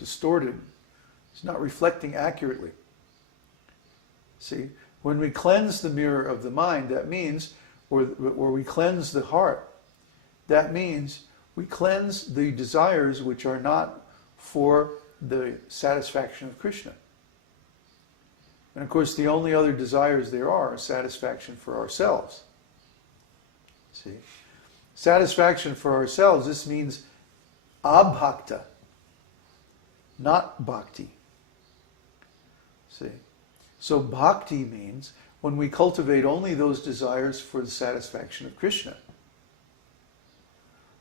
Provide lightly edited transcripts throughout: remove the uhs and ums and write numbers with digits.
distorted. It's not reflecting accurately. See, when we cleanse the mirror of the mind, that means, or we cleanse the heart, that means we cleanse the desires which are not for the satisfaction of Krishna. And of course, the only other desires there are satisfaction for ourselves. See? Satisfaction for ourselves, this means abhakta, not bhakti. See? So bhakti means when we cultivate only those desires for the satisfaction of Krishna.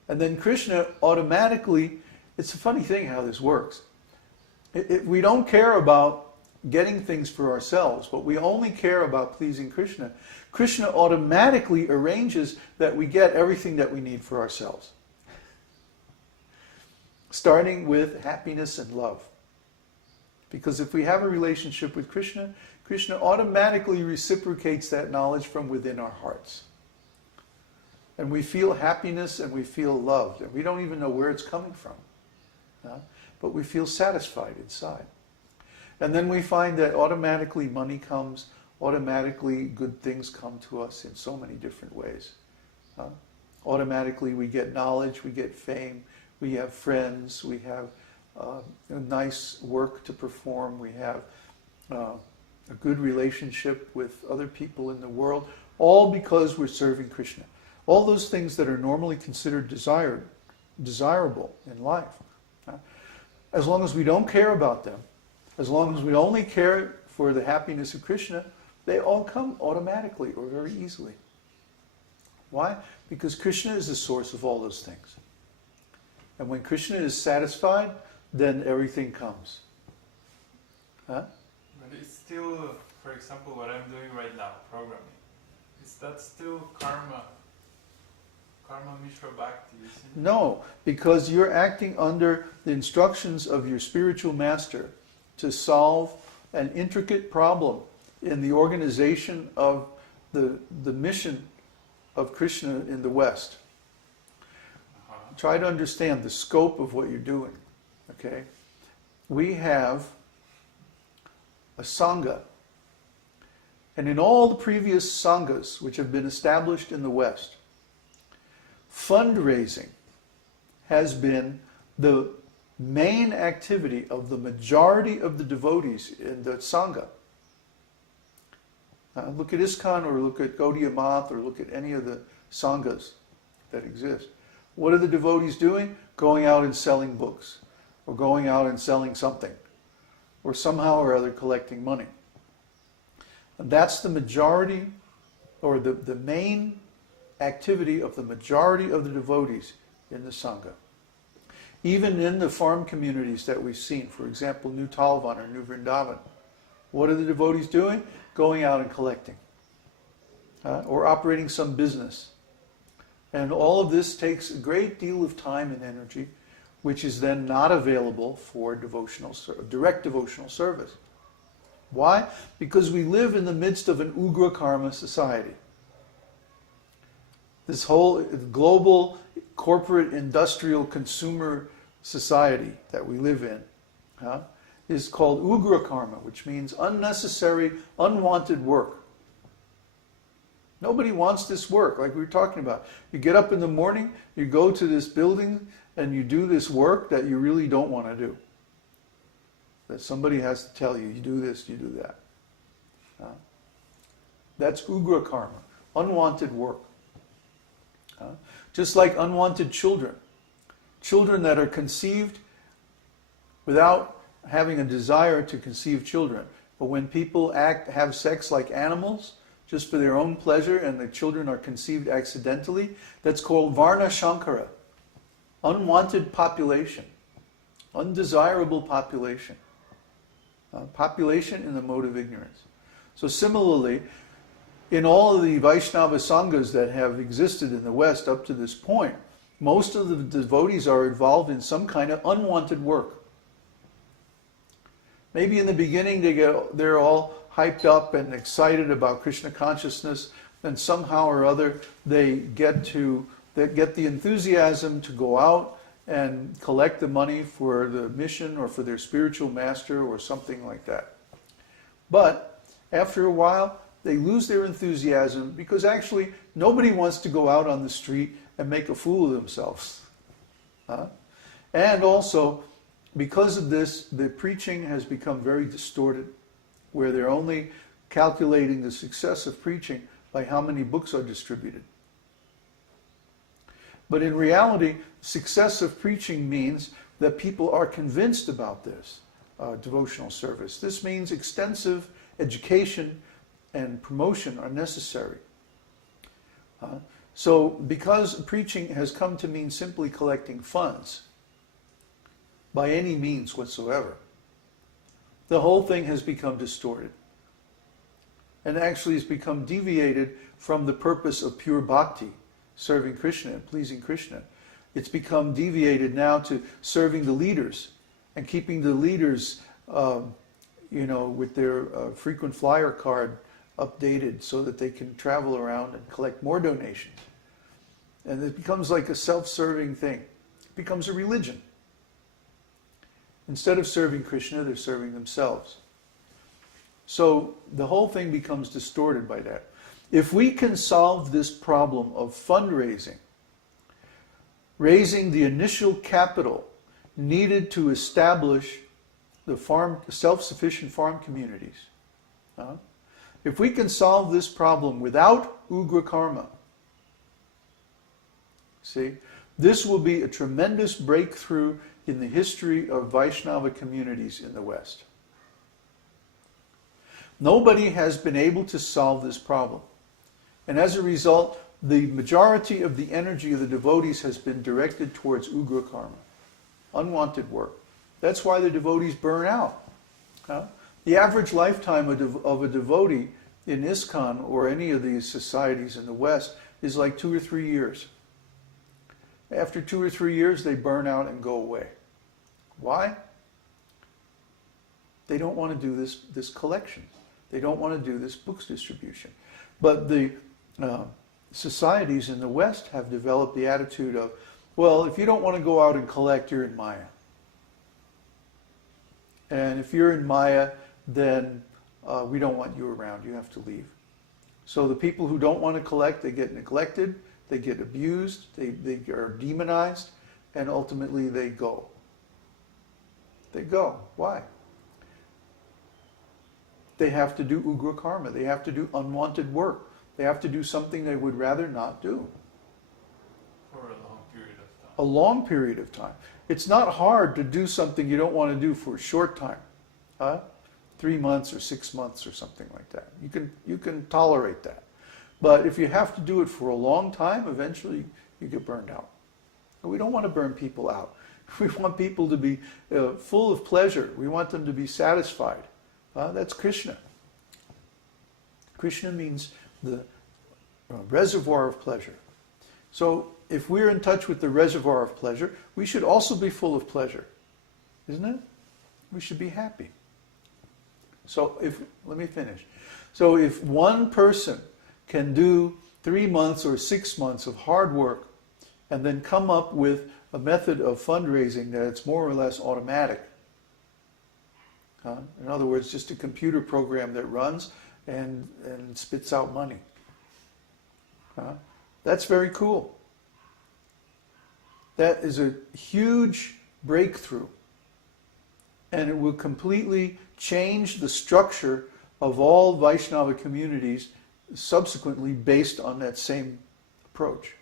And then Krishna automatically, it's a funny thing how this works. We don't care about getting things for ourselves, but we only care about pleasing Krishna. Krishna automatically arranges that we get everything that we need for ourselves. Starting with happiness and love. Because if we have a relationship with Krishna, Krishna automatically reciprocates that knowledge from within our hearts. And we feel happiness and we feel loved. And we don't even know where it's coming from. But we feel satisfied inside. And then we find that automatically money comes, automatically good things come to us in so many different ways. Automatically we get knowledge, we get fame, we have friends, we have a nice work to perform, we have a good relationship with other people in the world, all because we're serving Krishna. All those things that are normally considered desirable in life. As long as we don't care about them, as long as we only care for the happiness of Krishna, they all come automatically or very easily. Why? Because Krishna is the source of all those things. And when Krishna is satisfied, then everything comes. But it's still, for example, what I'm doing right now, programming. Is that still karma? Karma Mishra Bhakti, isn't it? No, because you're acting under the instructions of your spiritual master to solve an intricate problem in the organization of the mission of Krishna in the West. Try to understand the scope of what you're doing. Okay? We have a sangha. And in all the previous sanghas which have been established in the West, fundraising has been the main activity of the majority of the devotees in the sangha. Look at ISKCON or look at Gaudiya Math or look at any of the sanghas that exist. What are the devotees doing? Going out and selling books, or going out and selling something, or somehow or other collecting money. And that's the majority, or the main activity of the majority of the devotees in the sangha. Even in the farm communities that we've seen, for example, New Talvan or New Vrindavan, what are the devotees doing? Going out and collecting, or operating some business. And all of this takes a great deal of time and energy, which is then not available for direct devotional service. Why? Because we live in the midst of an ugra karma society. This whole global corporate industrial consumer society that we live in is called ugra karma, which means unnecessary, unwanted work. Nobody wants this work, like we were talking about. You get up in the morning, you go to this building, and you do this work that you really don't want to do. That somebody has to tell you, you do this, you do that. That's ugra karma, unwanted work. Just like unwanted children. Children that are conceived without having a desire to conceive children. But when people have sex like animals, just for their own pleasure, and the children are conceived accidentally, that's called varna shankara. Unwanted population. Undesirable population. Population in the mode of ignorance. So similarly, in all of the Vaishnava sanghas that have existed in the West up to this point, most of the devotees are involved in some kind of unwanted work. Maybe in the beginning they're all hyped up and excited about Krishna consciousness, and somehow or other they get the enthusiasm to go out and collect the money for the mission or for their spiritual master or something like that. But after a while, they lose their enthusiasm because actually nobody wants to go out on the street and make a fool of themselves. And also, because of this, the preaching has become very distorted, where they're only calculating the success of preaching by how many books are distributed. But in reality, success of preaching means that people are convinced about this devotional service. This means extensive education and promotion are necessary. So because preaching has come to mean simply collecting funds, by any means whatsoever, the whole thing has become distorted. And actually has become deviated from the purpose of pure bhakti, serving Krishna and pleasing Krishna. It's become deviated now to serving the leaders and keeping the leaders, with their frequent flyer card updated so that they can travel around and collect more donations. And it becomes like a self-serving thing. It becomes a religion. Instead of serving Krishna, they're serving themselves. So the whole thing becomes distorted by that. If we can solve this problem of fundraising, raising the initial capital needed to establish the self-sufficient farm communities, if we can solve this problem without ugra karma, see, this will be a tremendous breakthrough in the history of Vaishnava communities in the West. Nobody has been able to solve this problem. And as a result, the majority of the energy of the devotees has been directed towards ugra karma, unwanted work. That's why the devotees burn out. The average lifetime of a devotee in ISKCON or any of these societies in the West is like 2 or 3 years. After 2 or 3 years, they burn out and go away. Why? They don't want to do this collection. They don't want to do this books distribution. But the societies in the West have developed the attitude of, well, if you don't want to go out and collect, you're in Maya. And if you're in Maya, then we don't want you around. You have to leave. So the people who don't want to collect, they get neglected, they get abused, they are demonized, and ultimately they go. They go. Why? They have to do ugra karma. They have to do unwanted work. They have to do something they would rather not do. For a long period of time. A long period of time. It's not hard to do something you don't want to do for a short time. 3 months or 6 months or something like that. You can tolerate that. But if you have to do it for a long time, eventually you get burned out. And we don't want to burn people out. We want people to be full of pleasure. We want them to be satisfied. That's Krishna. Krishna means the reservoir of pleasure. So if we're in touch with the reservoir of pleasure, we should also be full of pleasure. Isn't it? We should be happy. So let me finish. So if one person can do 3 months or 6 months of hard work and then come up with a method of fundraising that it's more or less automatic. In other words, just a computer program that runs and spits out money. That's very cool. That is a huge breakthrough. And it will completely change the structure of all Vaishnava communities subsequently based on that same approach.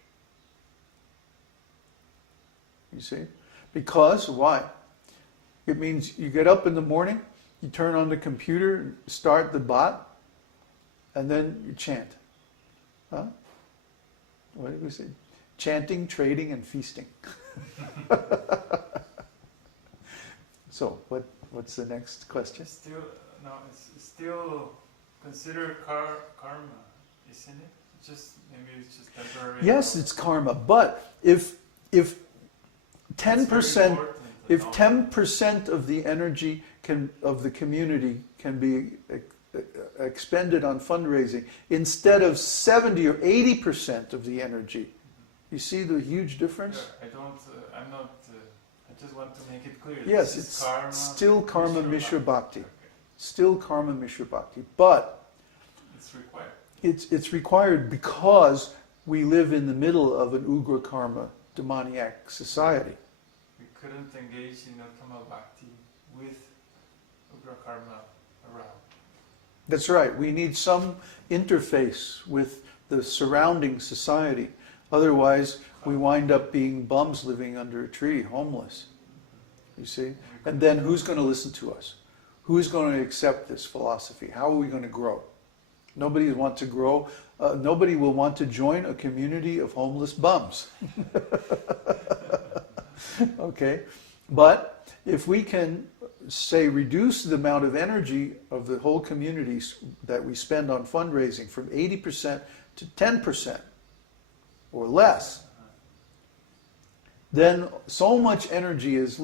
You see? Because, why? It means you get up in the morning, you turn on the computer, start the bot, and then you chant. What did we say? Chanting, trading, and feasting. So, what's the next question? It's still considered karma, isn't it? Maybe it's just temporary. Yes, it's karma, but if 10%, if 10% of the energy of the community can be expended on fundraising instead of 70 or 80% of the energy, you see the huge difference? Sure. I'm not just want to make it clear. Yes, this it's is karma, still karma mishra bhakti. Okay. Still karma mishra bhakti. But It's required. it's required because we live in the middle of an ugra karma demoniac society. We couldn't engage in Uttama-bhakti with ugra karma around. That's right. We need some interface with the surrounding society. Otherwise, we wind up being bums living under a tree, homeless. You see? And then who's going to listen to us? Who's going to accept this philosophy? How are we going to grow? Nobody wants to grow. Nobody will want to join a community of homeless bums. Okay? But if we can, say, reduce the amount of energy of the whole community that we spend on fundraising from 80% to 10% or less, then so much energy is